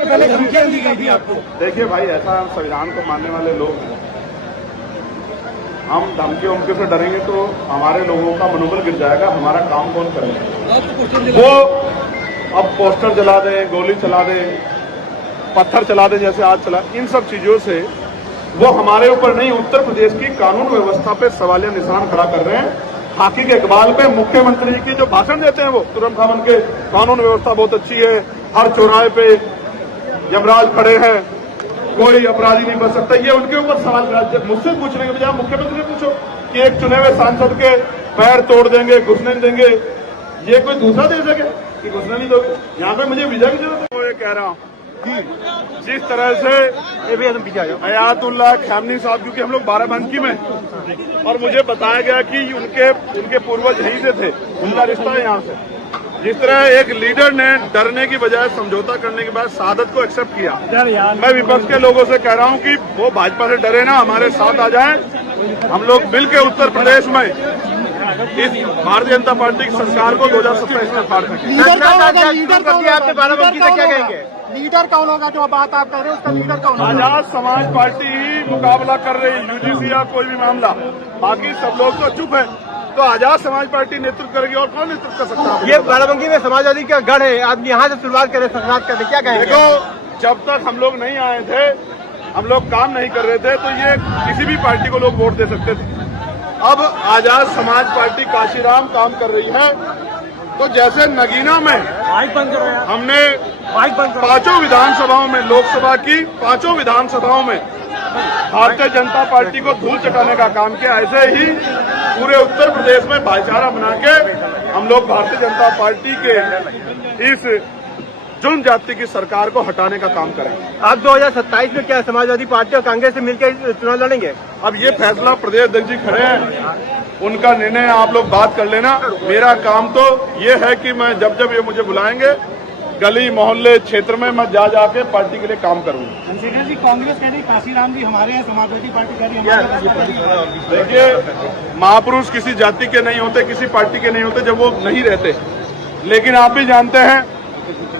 पहले धमकियां दी गई थी आपको। देखिए भाई, ऐसा हम संविधान को मानने वाले लोग हैं। हम धमकी उमकी से डरेंगे तो हमारे लोगों का मनोबल गिर जाएगा। हमारा काम कौन करेगा? वो अब पोस्टर जला दें, गोली चला दें, पत्थर चला दें जैसे आज चला, इन सब चीजों से वो हमारे ऊपर नहीं, उत्तर प्रदेश की कानून व्यवस्था पे सवालिया निशान खड़ा कर रहे हैं। खाकी के इकबाल पे मुख्यमंत्री की जो भाषण देते हैं वो तुरंत खान के कानून व्यवस्था बहुत अच्छी है, हर चौराहे पे यमराज खड़े हैं, कोई अपराधी नहीं बच सकता, ये उनके ऊपर सवाल मुझसे पूछने के बजाय मुख्यमंत्री से पूछो कि एक चुने हुए सांसद के पैर तोड़ देंगे, घुसने नहीं देंगे, ये कोई दूसरा देश है क्या कि घुसने नहीं दोगे? यहाँ पे मुझे वीजा की जरूरत है। मैं कह रहा हूँ जिस तरह से हयातुल्लाह खamenei साहब, क्योंकि हम लोग बाराबंकी में और मुझे बताया गया कि उनके पूर्वज यहीं से थे, उनका रिश्ता है यहाँ से। जिस तरह एक लीडर ने डरने की बजाय समझौता करने के बाद शहादत को एक्सेप्ट किया, मैं विपक्ष के लोगों से कह रहा हूँ कि वो भाजपा से डरे ना, हमारे साथ आ जाएं। हम लोग मिलकर उत्तर प्रदेश में इस भारतीय जनता पार्टी की सरकार को 2027 में फाड़ सकें। लीडर कौन होगा? जो बात आप कर रहे हैं उसका लीडर कौन होगा? आजाद समाज पार्टी ही मुकाबला कर रही है, यूजीसी या कोई भी मामला, बाकी सब लोग तो चुप है। तो आजाद समाज पार्टी नेतृत्व करेगी और कौन नेतृत्व कर सकता है? ये बाराबंकी में समाजवादी का गढ़ है, आप यहाँ से शुरुआत करें, संघर्ष करें, क्या कहेंगे? देखो, जब तक हम लोग नहीं आए थे, हम लोग काम नहीं कर रहे थे, तो ये किसी भी पार्टी को लोग वोट दे सकते थे। अब आजाद समाज पार्टी काशीराम काम कर रही है, तो जैसे नगीना में हमने 5 विधानसभाओं में, लोकसभा की 5 विधानसभाओं में भारतीय जनता पार्टी को धूल चटाने का काम किया, ऐसे ही पूरे उत्तर प्रदेश में भाईचारा बना के हम लोग भारतीय जनता पार्टी के इस जुल्म जाति की सरकार को हटाने का काम करेंगे। आप 2027 में क्या समाजवादी पार्टी और कांग्रेस से मिलकर चुनाव लड़ेंगे? अब ये फैसला प्रदेश अध्यक्ष जी खड़े हैं, उनका निर्णय आप लोग बात कर लेना। मेरा काम तो ये है कि मैं जब जब ये मुझे बुलाएंगे, गली मोहल्ले क्षेत्र में मैं जाके पार्टी के लिए काम करूंगा। चंद्रशेखर जी, कांग्रेस कह रही काशीराम जी हमारे हैं, समाजवादी पार्टी कह रही है। देखिए, महापुरुष किसी जाति के नहीं होते, किसी पार्टी के नहीं होते जब वो नहीं रहते। लेकिन आप भी जानते हैं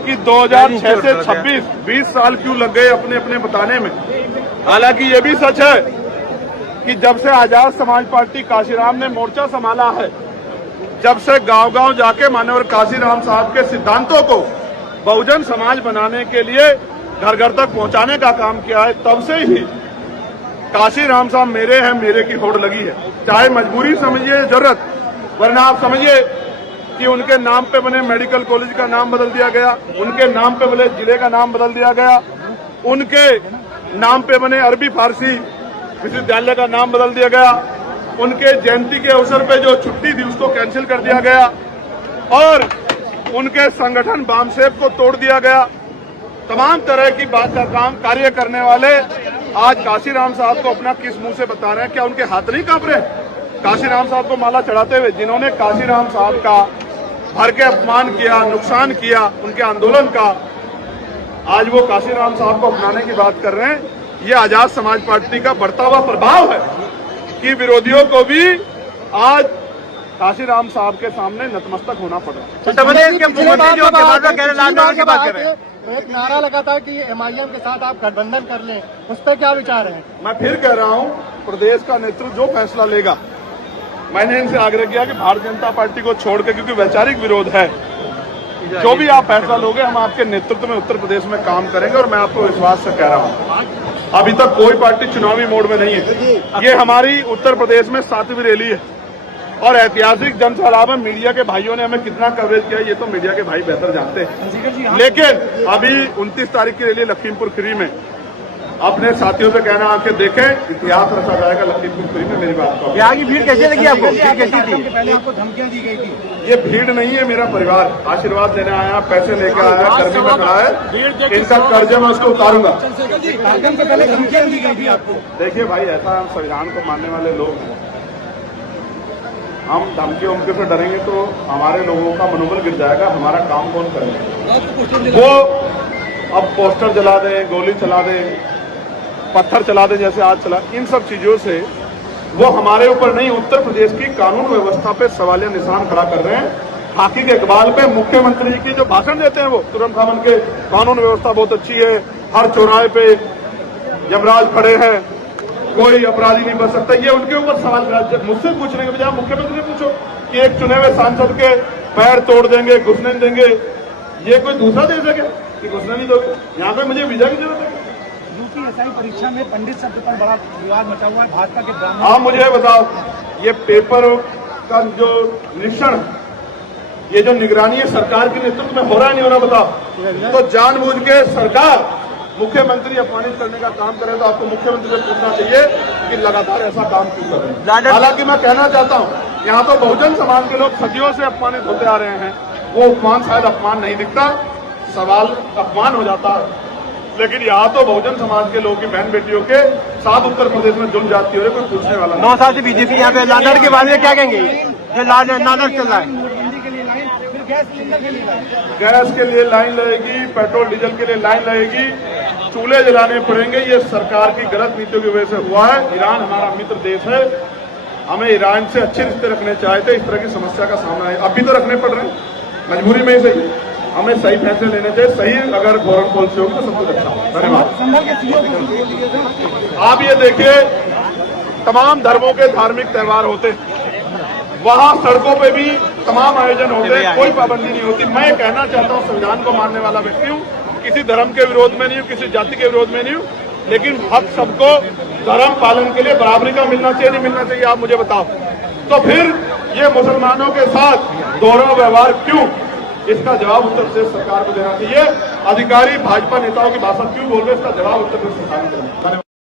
कि 2006 से 26 20 साल क्यों लग गए अपने अपने बताने में। हालांकि ये भी सच है कि जब से आजाद समाज पार्टी काशीराम ने मोर्चा संभाला है, जब से गांव-गांव जाके माननीय काशीराम साहब के सिद्धांतों को बहुजन समाज बनाने के लिए घर घर तक पहुंचाने का काम किया है, तब से ही काशीराम साहब मेरे हैं, मेरे की होड़ लगी है। चाहे मजबूरी समझिए, जरूरत, वरना आप समझिए कि उनके नाम पे बने मेडिकल कॉलेज का नाम बदल दिया गया, उनके नाम पे बने जिले का नाम बदल दिया गया, उनके नाम पे बने अरबी फारसी विश्वविद्यालय का नाम बदल दिया गया, उनके जयंती के अवसर पे जो छुट्टी थी उसको कैंसिल कर दिया गया और उनके संगठन बामसेब को तोड़ दिया गया। तमाम तरह की बात का काम कार्य करने वाले आज काशीराम साहब को अपना किस मुंह से बता रहे हैं? क्या उनके हाथ नहीं कांप रहे? काशीराम साहब को माला चढ़ाते हुए जिन्होंने काशीराम साहब का भर के अपमान किया, नुकसान किया उनके आंदोलन का, आज वो काशीराम साहब को अपनाने की बात कर रहे हैं। ये आजाद समाज पार्टी का बढ़ता हुआ प्रभाव है कि विरोधियों को भी आज काशीराम साहब के सामने नतमस्तक होना पड़ रहा है। एक नारा लगा था कि MIM के साथ आप गठबंधन कर लें, उस पर क्या विचार है? मैं फिर कह रहा हूं, प्रदेश का नेतृत्व जो फैसला लेगा, मैंने इनसे आग्रह किया कि भारतीय जनता पार्टी को छोड़कर, क्योंकि वैचारिक विरोध है, जो भी आप फैसला लोगे हम आपके नेतृत्व में उत्तर प्रदेश में काम करेंगे। और मैं आपको विश्वास से कह रहा हूं, अभी तक कोई पार्टी चुनावी मोड में नहीं है। ये हमारी उत्तर प्रदेश में 7वीं रैली है और ऐतिहासिक जनसभा में मीडिया के भाइयों ने हमें कितना कवरेज किया ये तो मीडिया के भाई बेहतर जानते हैं। लेकिन अभी 29 तारीख की रैली लखीमपुर खीरी में, अपने साथियों से कहना आके देखें, इतिहास रचा जाएगा लखीमपुर खीरी में। मेरी बात को यहाँ की भीड़ कैसे लगी आपको? कैसी थी? पहले आपको धमकियां दी गई थी। ये भीड़ नहीं है, मेरा परिवार आशीर्वाद देने आया, पैसे लेकर आया, कर्जे में खड़ा है, इनका कर्जा मैं उसको उतारूंगा। पहले धमकियां दी गई थी आपको। देखिए भाई, ऐसा हम संविधान को मानने वाले लोग हैं। हम धमकी उमकी से डरेंगे तो हमारे लोगों का मनोबल गिर जाएगा। हमारा काम कौन करेगा? वो अब पोस्टर जला दें, गोली चला दें, पत्थर चला दें जैसे आज चला, इन सब चीजों से वो हमारे ऊपर नहीं, उत्तर प्रदेश की कानून व्यवस्था पे सवालिया निशान खड़ा कर रहे हैं। खाकी के इकबाल पे मुख्यमंत्री की जो भाषण देते हैं वो तुरंत सामन के कानून व्यवस्था बहुत अच्छी है, हर चौराहे पे यमराज खड़े हैं, कोई अपराधी नहीं बच सकता, ये उनके ऊपर सवाल करा। मुझसे पूछने के बजाय मुख्यमंत्री से पूछो कि एक चुने हुए सांसद के पैर तोड़ देंगे, घुसने नहीं देंगे, ये कोई दूसरा देश है क्या कि घुसने नहीं दोगे? यहाँ पे मुझे वीजा की जरूरत है। यूपीएससी परीक्षा में पंडित शब्द पर बड़ा विवाद मचा हुआ है, भाजपा के ब्राह्मण। आप मुझे बताओ, ये पेपर का जो निरीक्षण, ये जो निगरानी है सरकार के नेतृत्व में हो रहा है नहीं हो रहा बताओ? तो जानबूझ के सरकार मुख्यमंत्री अपमानित करने का काम करे तो आपको मुख्यमंत्री से पूछना चाहिए कि लगातार ऐसा काम क्यों कर रहे हैं। हालांकि मैं कहना चाहता हूं, यहाँ तो बहुजन समाज के लोग सदियों से अपमानित होते आ रहे हैं, वो अपमान शायद अपमान नहीं दिखता, सवाल अपमान हो जाता है, लेकिन यहाँ तो बहुजन समाज के लोगों की बहन बेटियों के साथ उत्तर प्रदेश में जुल जाती हो रही, कोई पूछने वाला 9 साल से बीजेपी यहाँ पे लाडर के बारे में क्या कहेंगे? जो लाडर चल रहा है, नोटबंदी के लिए लाइन, फिर गैस सिलेंडर के लिए लाइन। गैस के लिए लाइन लगेगी, पेट्रोल डीजल के लिए लाइन लगेगी, चूल्हे जलाने पड़ेंगे। ये सरकार की गलत नीतियों की वजह से हुआ है। ईरान हमारा मित्र देश है, हमें ईरान से अच्छे रिश्ते रखने चाहिए थे, इस तरह की समस्या का सामना है, अभी तो रखने पड़ रहे हैं, मजबूरी में ही सही। हमें सही फैसले लेने चाहिए, सही अगर फॉरेन पॉलिसी होगी तो सब कुछ अच्छा होगा। धन्यवाद। संभल के सीओ को बोल दिए थे। आप ये देखिए, तमाम धर्मों के धार्मिक त्योहार होते, वहां सड़कों पे भी तमाम आयोजन होते, कोई पाबंदी नहीं होती। मैं कहना चाहता हूं, संविधान को मानने वाला व्यक्ति हूं, किसी धर्म के विरोध में नहीं हूं, किसी जाति के विरोध में नहीं हूं, लेकिन हक सबको धर्म पालन के लिए बराबरी का मिलना चाहिए, नहीं मिलना चाहिए? आप मुझे बताओ। तो फिर ये मुसलमानों के साथ दोहरा व्यवहार क्यों? इसका जवाब उत्तर प्रदेश सरकार को देना चाहिए। अधिकारी भाजपा नेताओं की भाषा क्यों बोल रहे हैं, इसका जवाब उत्तर प्रदेश सरकार को देना चाहिए।